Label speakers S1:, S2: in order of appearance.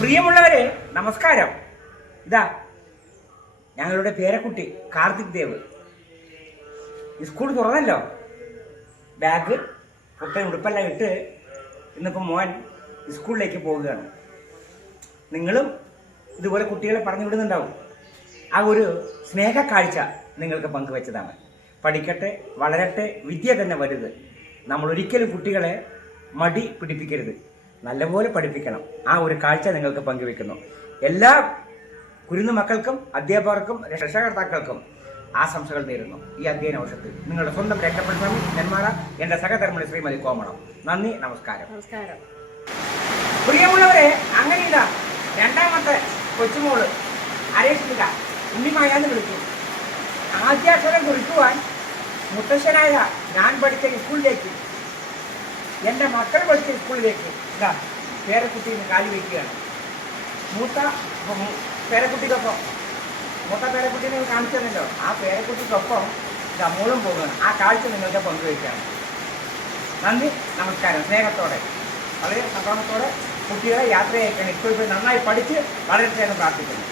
S1: പ്രിയമുള്ളവരെ നമസ്കാരം. ഇതാ ഞങ്ങളുടെ പേരക്കുട്ടി കാർത്തിക് ദേവ്. സ്കൂൾ തുറന്നല്ലോ? ബാഗ് പുട്ടൻ ഉടുപ്പെല്ലാം ഇട്ട് ഇന്നിപ്പോൾ മോൻ സ്കൂളിലേക്ക് പോവുകയാണ്. നിങ്ങളും ഇതുപോലെ കുട്ടികളെ പറഞ്ഞു വിടുന്നുണ്ടാവും ആ ഒരു സ്നേഹ കാഴ്ച നിങ്ങൾക്ക് പങ്കുവെച്ചതാണ്. പഠിക്കട്ടെ വളരട്ടെ വിദ്യ തന്നെ വരുത് നമ്മൾ ഒരിക്കലും കുട്ടികളെ മടി പിടിപ്പിക്കരുത്. നല്ലപോലെ പഠിപ്പിക്കണം. ആ ഒരു കാഴ്ച നിങ്ങൾക്ക് പങ്കുവെക്കുന്നു എല്ലാ കുരുന്നു മക്കൾക്കും അധ്യാപകർക്കും രക്ഷകർത്താക്കൾക്കും ആശംസകൾ നേരുന്നു. ഈ അധ്യയന വർഷത്തിൽ നിങ്ങളുടെ സ്വന്തം രക്ഷപ്പെടുത്താമി നെന്മാറ എന്റെ സഹധർമ്മണി ശ്രീമതി കോമളം. നന്ദി നമസ്കാരം.
S2: നമസ്കാരം.
S1: പ്രിയമുള്ളവരെ അങ്ങനെ ഇതാ. രണ്ടാമത്തെ കൊച്ചുമോൾ അരേഷില്ല ഉണ്ണിമായാന്ന് വിളിച്ചു ആദ്യാക്ഷരം കുറിക്കുവാൻ മുത്തശ്ശനായ ഞാൻ പഠിച്ച സ്കൂളിലേക്ക് എന്റെ മക്കൾ പഠിച്ച സ്കൂളിലേക്ക് ഇതാ പേരക്കുട്ടീനെ കാലി വയ്ക്കുകയാണ് മൂത്ത പേരക്കുട്ടിക്കൊപ്പം മൂത്ത പേരക്കുട്ടീനെ കാണിച്ചതല്ലോ. ആ പേരക്കുട്ടിക്കൊപ്പം ഇതാ മൂളും പോകുകയാണ് ആ കാഴ്ച നിങ്ങൾക്ക് പങ്കുവയ്ക്കുകയാണ്. നന്ദി നമസ്കാരം. സ്നേഹത്തോടെ വളരെ സംക്രമത്തോടെ കുട്ടികളെ യാത്ര അയക്കണം ഇപ്പോൾ ഇപ്പോൾ നന്നായി പഠിച്ച് വളരട്ടെ എന്ന് പ്രാർത്ഥിക്കുന്നു.